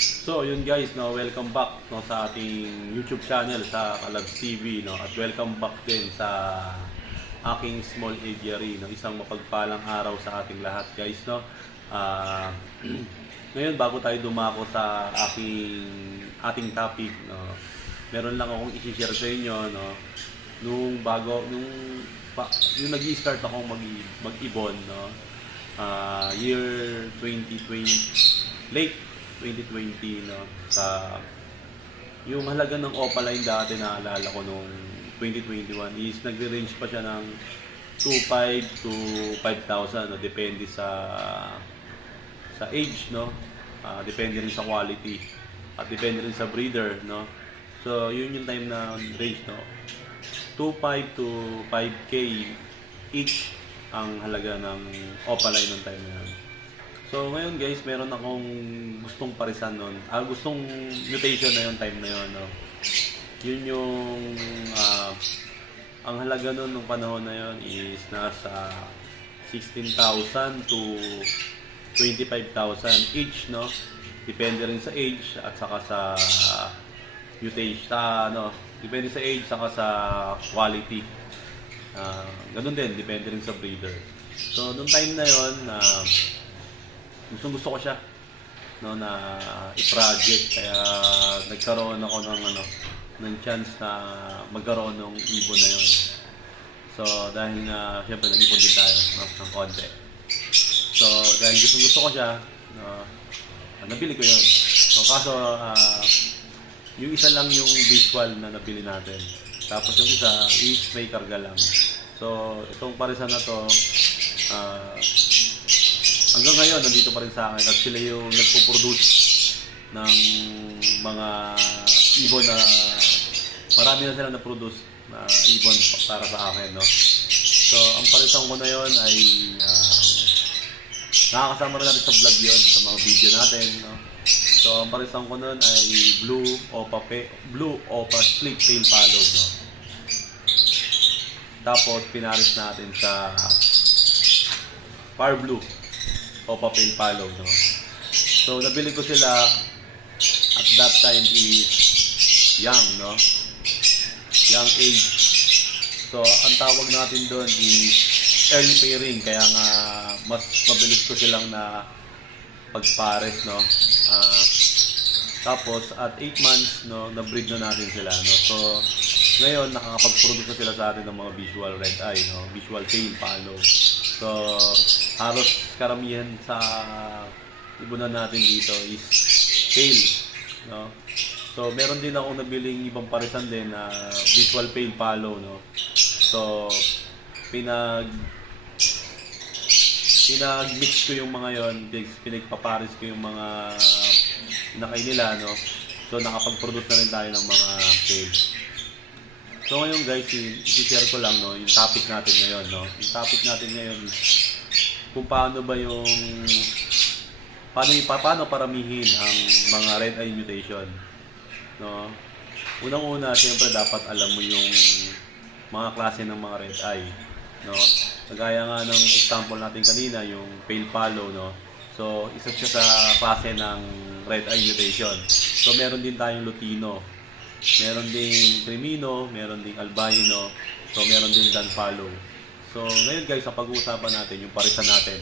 So yun guys, no, welcome back no, sa ating YouTube channel sa Kalabs TV, no, at welcome back din sa aking small aviary, no. Isang mapagpalang araw sa ating lahat guys, no. Ngayon bago tayo dumako sa ating topic, no, meron lang akong i-share sa inyo, no. Nung nag-i-start akong mag-ibon, no, year 2020, late 2020, no, sa yung halaga ng Opaline dati naalala ko nung 2021 is nagre-range pa siya ng 2,500 to 5,000, no, depende sa age, no, depende rin sa quality at depende rin sa breeder, no. So yun yung time na range, no, 2,500 to 5K each ang halaga ng Opaline ng time na yun. So ngayon guys, meron akong gustong parisan nun. Gustong mutation na yung time na yun, no. Yun yung ang halaga nun nung panahon na yun is nasa 16,000 to 25,000 each, no. Depende rin sa age at saka sa mutation, no. Depende sa age saka sa quality. Ganun din, depende rin sa breeder. So nung time na yun, gusto ko siya, no, na i-project, kaya nagkaroon ako ng chance na magkaroon ng ibon na yun. So dahil nga syempre nag-ipon din tayo, no, ng konti. So dahil gusto ko siya, no, nabili ko yun. So kaso yung isa lang yung visual na nabili natin, tapos yung isa is may karga lang. So itong parisan na to, hanggang ngayon, nandito pa rin sa akin at sila yung nagpo-produce ng mga ibon na marami na sila na-produce na ibon para sa akin, no. So, ang palitan ko na yon ay nakakasama rin natin sa vlog yon, sa mga video natin, no. So, ang palitan ko nun ay Blue Opa Split Tail Fallow, no. Tapos, pinaris natin sa Far Blue Opa Tail Fallow, no. So nabili ko sila at that time is young, no, young age. So ang tawag natin doon is early pairing, kaya nga mas mabilis ko silang na pagpares, no. Tapos at 8 months, no, na-breed na natin sila, no. So ngayon nakakapag-produce na sila sa atin ng mga visual red eye, no, visual tail fallow. So halos karamihan sa ibunan natin dito is tail, no. So meron din ako nabiling ibang parisan din na visual tail fallow, no. So pinag-mix ko yung mga yon, pinagpapares ko yung mga inakay nila, no. So nakapag-produce na rin tayo ng mga tail. So ngayon guys, i-share ko lang, no, yung topic natin ngayon, no. Yung topic natin ngayon is kung paano paramihin ang mga red eye mutation, no. Unang-una, siyempre dapat alam mo yung mga klase ng mga red eye, no. Kagaya nga ng example natin kanina, yung pale fallow, no. So isa siya sa klase ng red eye mutation. So meron din tayong lutino, meron ding cremino, meron ding albino, so meron din dan fallow. So ngayon guys, sa pag-uusapan natin yung parisan natin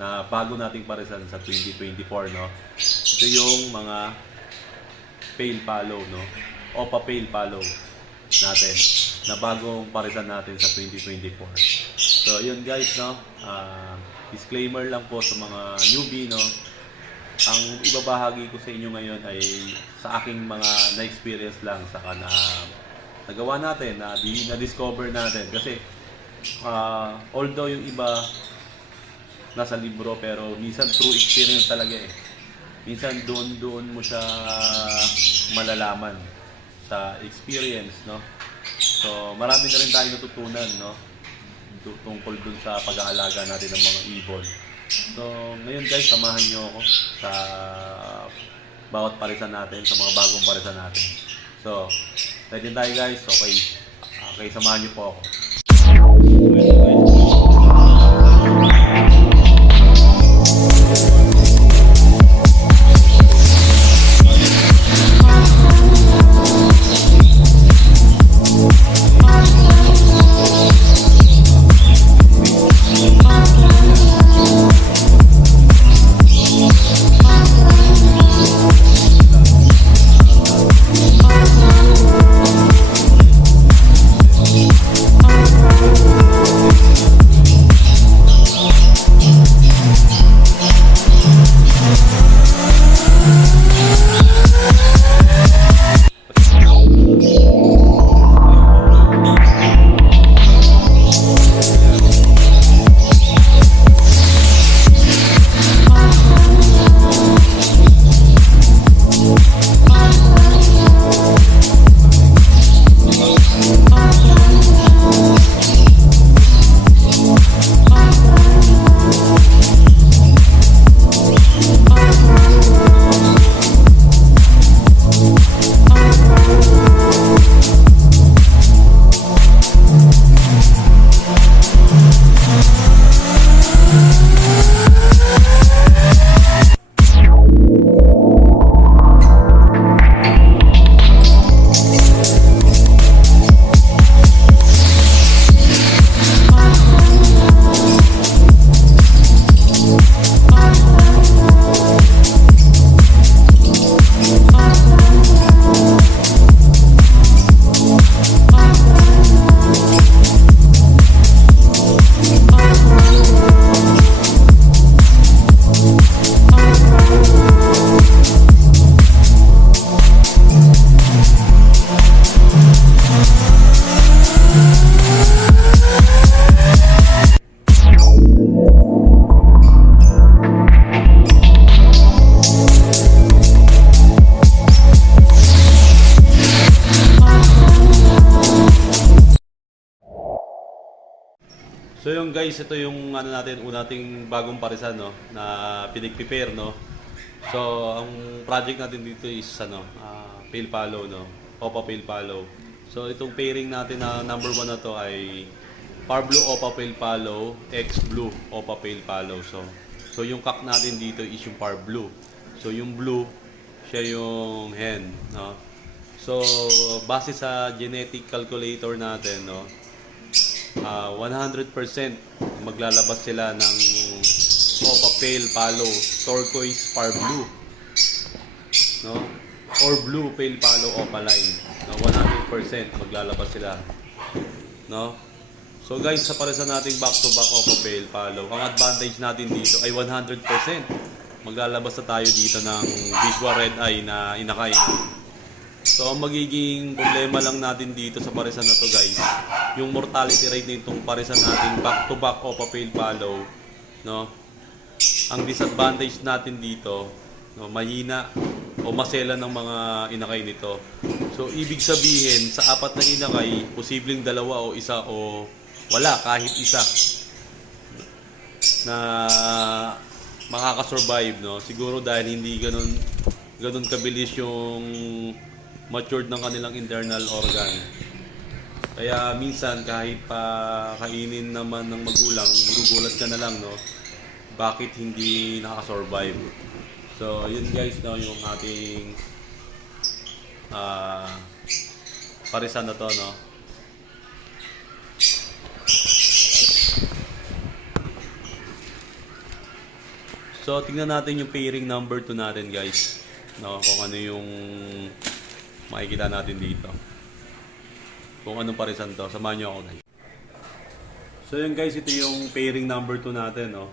na bago nating parisan sa 2024, no. Ito yung mga pale fallow, no, Opa pale fallow natin na bagong parisan natin sa 2024. So yun guys, no, disclaimer lang po sa mga newbie, no. Ang ibabahagi ko sa inyo ngayon ay sa aking mga na-experience lang, saka na nagawa natin, na-discover natin. Kasi although yung iba nasa libro, pero minsan true experience talaga eh. Minsan doon mo siya malalaman sa experience, no. So marami na rin tayong natutunan, no, tungkol dun sa pag-aalaga natin ng mga ibon. So ngayon guys, samahan nyo ako sa bawat parisan natin, sa mga bagong parisan natin. So ready tayo guys. Okay, samahan nyo po ako. yung guys, ito yung ano natin, una nating bagong parisan, no, na pinag-prepare, no. So, ang project natin dito is ano, pale palo, no. Opa pale palo. So, itong pairing natin na number 1 na to ay Par Blue Opa Pale Palo, X Blue Opa Pale Palo. So yung cock natin dito is yung Par Blue. So yung blue, siya yung hen, no. So base sa genetic calculator natin, no, 100% maglalabas sila ng Opa Pale Palo, Turquoise Par Blue, no, or Blue Pale Palo Opaline, no, 100% maglalabas sila, no. So guys, sa parisan nating back-to-back Opa Pale Palo, ang advantage natin dito ay 100%. Maglalabas na tayo dito ng visual red eye na inakay. So ang magiging problema lang natin dito sa parisan na to guys, yung mortality rate nitong parisan nating back-to-back Opa Pale Palo, no? Ang disadvantage natin dito, no, mahina o masela ng mga inakay nito. So ibig sabihin, sa apat na inakay, posibleng dalawa o isa o wala kahit isa na makakasurvive, no. Siguro dahil hindi ganun kabilis yung matured ng kanilang internal organ. Kaya minsan kahit pa kainin naman ng magulang, magugulat ka na lang, no, bakit hindi nakakasurvive. So yun guys, no, yung ating parisan na to, no. So, tingnan natin yung pairing number 2 natin, guys. No, kung ano yung makikita natin dito. Kung anong parisan to. Samahan nyo ako, guys. So, yun guys, ito yung pairing number 2 natin, no.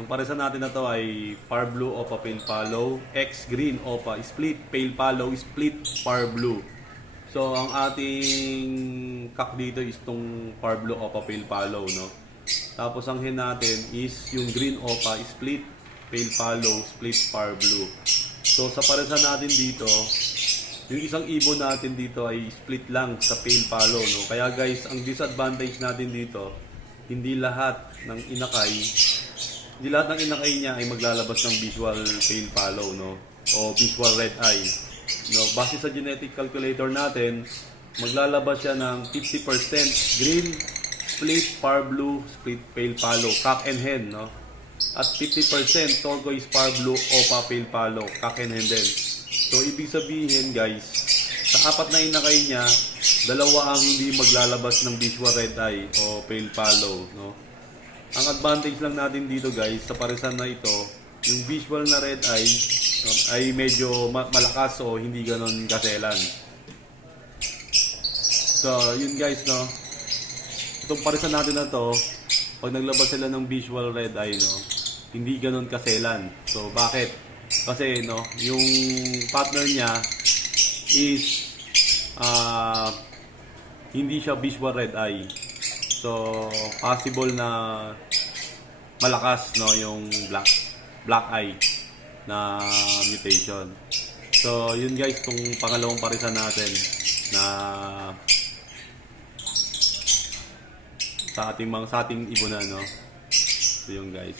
Ang parisan natin na to ay Par Blue Opa Pale Palo, X Green Opa Split Pale Palo Split Par Blue. So, ang ating cock dito is itong Par Blue Opa Pale Palo, no. Tapos ang hen natin is yung Green Opa Split Pale Palo Split Par Blue. So sa parisan natin dito, yung isang ibon natin dito ay split lang sa Pale Palo, no. Kaya guys, ang disadvantage natin dito, hindi lahat ng inakay niya ay maglalabas ng visual Pale Palo, no, o visual red eye, no. Base sa genetic calculator natin, maglalabas siya ng 50% green split Par Blue Split Pale Palo cock and hen, no, at 50% turquoise Par Blue Opa Pale Palo cock and hen din. So ibig sabihin guys, sa apat na inakay niya, dalawa ang hindi maglalabas ng visual red eye o Pale Palo, no. Ang advantage lang natin dito guys sa parisan na ito, yung visual na red eye, no, ay medyo malakas o hindi ganon kaselan. So yun guys, no, itong parisan natin na to, pag naglabas sila ng visual red eye, no, hindi ganon kaselan. So bakit? Kasi, no, yung partner niya is hindi siya visual red eye. So possible na malakas, no, yung black eye na mutation. So yun guys, itong pangalawang parisan natin na sa ating ibonan, no. So yung guys.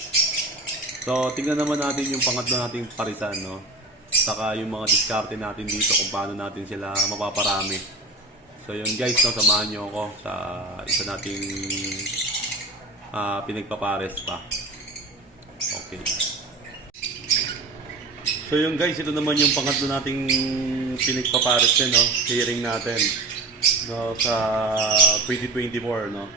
So tingnan naman natin yung pangatlo nating parisan, no. Saka yung mga diskarte natin dito kung paano natin sila mapaparami. So yun guys, no, samahan nyo ako sa isa nating pinagpapares pa. Okay. So yun guys, ito naman yung pangatlo nating pinagpapares din, no. Hearing natin, no, sa 2024, no.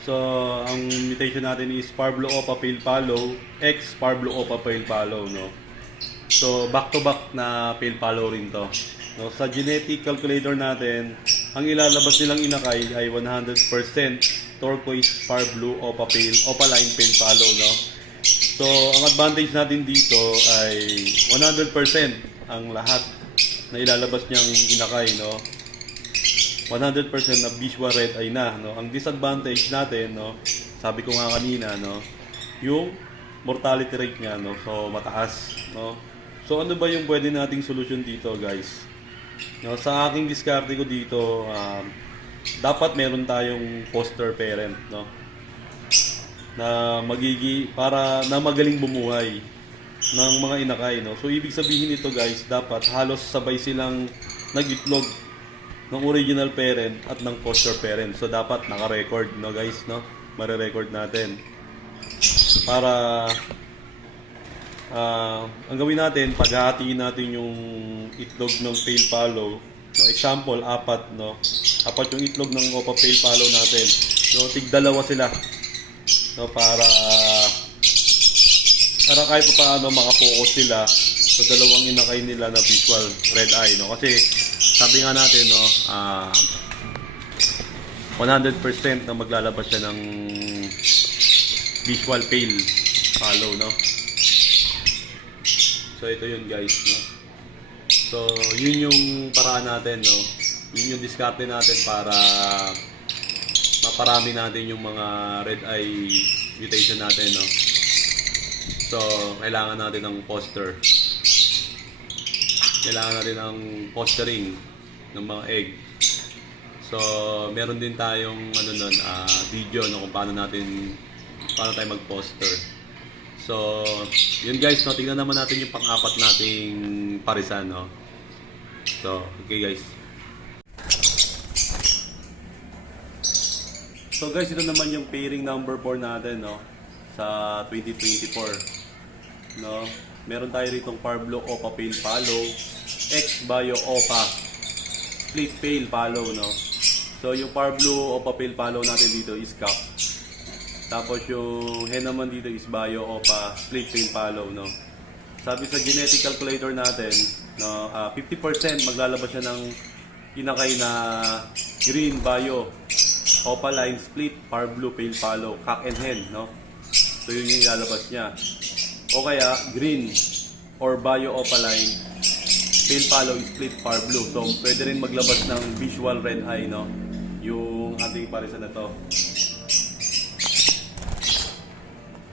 So, ang mutation natin is Par Blue Opa Pale Palo, X Par Blue Opa Pale Palo, no. So, back-to-back na Pale Palo rin to. No, sa genetic calculator natin, ang ilalabas nilang inakay ay 100% turquoise Par Blue Opa Line Pale Palo, no. So, ang advantage natin dito ay 100% ang lahat na ilalabas niyang inakay, no. 100% na visual red eye na, no. Ang disadvantage natin, no, sabi ko nga kanina, no, yung mortality rate niya, no, so mataas, no. So ano ba yung pwede nating solusyon dito, guys? No, sa aking diskarte ko dito, dapat meron tayong foster parent, no. na para na magaling bumuhay ng mga inakay, no. So ibig sabihin nito guys, dapat halos sabay silang nagitlog ng original parent at ng foster parent. So dapat naka-record, no guys, no. Mare-record natin para ang gawin natin, paghahatiin natin yung itlog ng pale follow. No, example, apat, no. Apat yung itlog ng Opa pale follow natin. No, tig-dalawa sila. No, para kahit pa paano makapokus sila sa dalawang inakay nila na visual red eye, no. Kasi sabi nga natin, no, 100% na maglalabas siya ng visual pale follow, no. So ito yun guys, no. So yun yung paraan natin, no. Yun yung diskarte natin para maparami natin yung mga red eye mutation natin, no. So kailangan natin ng poster. Kailangan natin ng postering ng mga egg. So meron din tayong video, no, kung paano tayo mag-poster. So, yun guys, no, tingnan naman natin yung pang-apat nating parisan, no. So, okay guys. So guys, ito naman yung pairing number 4 natin, no, sa 2024. No, meron tayo ritong Parblo Opa Pale Follow, X Bio Opa Split Pale Follow, no. So, yung Parblo Opa Pale Follow natin dito is cup. Tapos yung hen naman dito is Bio Opa Split Pale Follow, no. Sabi sa genetic calculator natin, no, 50% maglalabas siya ng inakay na green Bio Opa Line Split Parblo Pale Follow, cock and hen, no. So yun yung ilalabas niya. O kaya green or Bio Opa Line Pale Follow Split Parblo. So pwede rin maglabas ng visual red eye, no, yung ating parisan na to.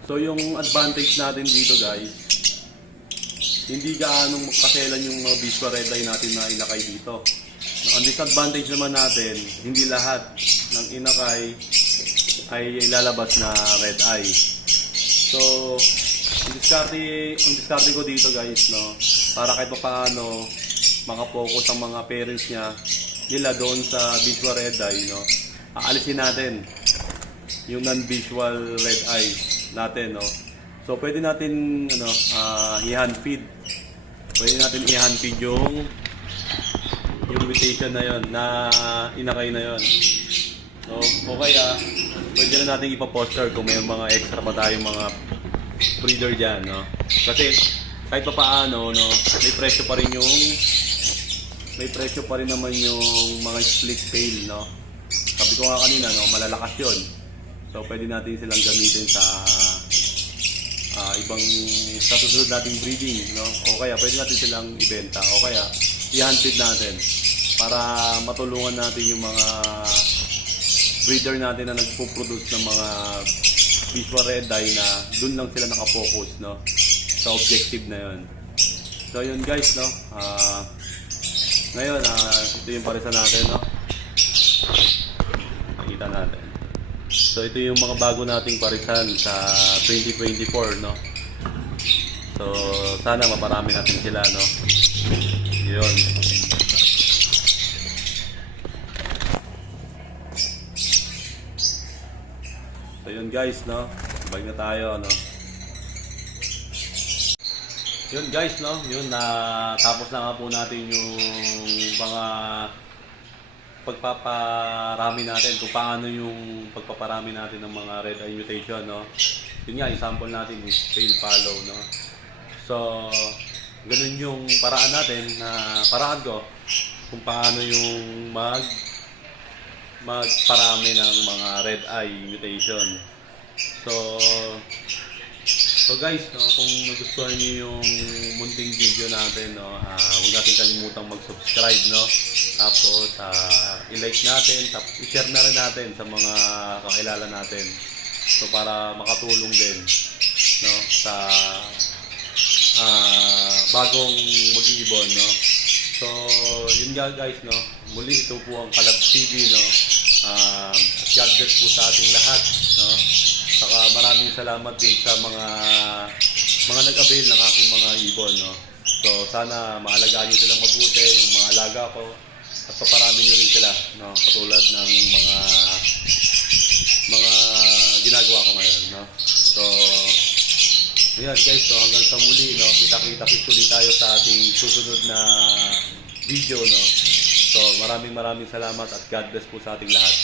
So yung advantage natin dito guys, hindi gaanong kaselan yung mga visual red eye natin na inakay dito. Ang disadvantage naman natin, hindi lahat ng inakay ay lalabas na red eye. So ang diskarte ko dito guys, no, para kahit paano makapokus ang mga parents nila doon sa visual red eye, no, aalisin natin yung non-visual red eye natin, no. So pwede natin i-hand feed. Pwede natin i-hand feed yung mutation na yon, na inakay na yon. No, o kaya pwede na natin ipa-poster kung may mga extra pa tayong mga breeder diyan, no. Kasi kahit pa paano, no, may presyo pa rin naman yung mga split tail, no. Sabi ko nga kanina, no, malalakas yon. So pwede natin silang gamitin sa sa susunod nating breeding, no? O kaya pwede natin silang ibenta, o kaya i-hand feed natin para matulungan natin yung mga breeder natin na nagpo-produce ng mga visual red eye na dun lang sila nakafocus, no, sa objective na yon. So yun guys, no, ngayon ito yung parisan natin, no, nakita natin. So ito yung mga bago nating parisan sa 2024, no. So sana maparami natin sila, no. Yun. So yun guys, no. Balik na tayo, no. Yun guys, no. Yun, tapos na nga po natin yung mga pagpaparami natin, kung paano yung pagpaparami natin ng mga red eye mutation, no. Yun nga, example natin is pale follow, no. So ganun yung paraan natin, paraan ko kung paano yung magparami ng mga red eye mutation. So guys, no, kung nagustuhan niyo yung munting video natin, no, huwag natin kalimutang mag-subscribe, no. Tapos i-like natin, tapos i-share na rin natin sa mga kakilala natin. So para makatulong din, no, sa bagong mag-iibon, no. So yun nga guys, no. Muli ito po ang Kalab TV, no. At God bless po sa ating lahat, no. Saka maraming salamat din sa mga nag-avail ng aking mga ibon, no. So sana maalagaan niyo silang mabuti, yung mga alaga ko, at paparami niyo rin sila, no, katulad ng mga ginagawa ko ngayon, no. So ayan guys, so hanggang sa muli, no, kita-kita ulit tayo sa ating susunod na video, no. So maraming salamat at God bless po sa ating lahat.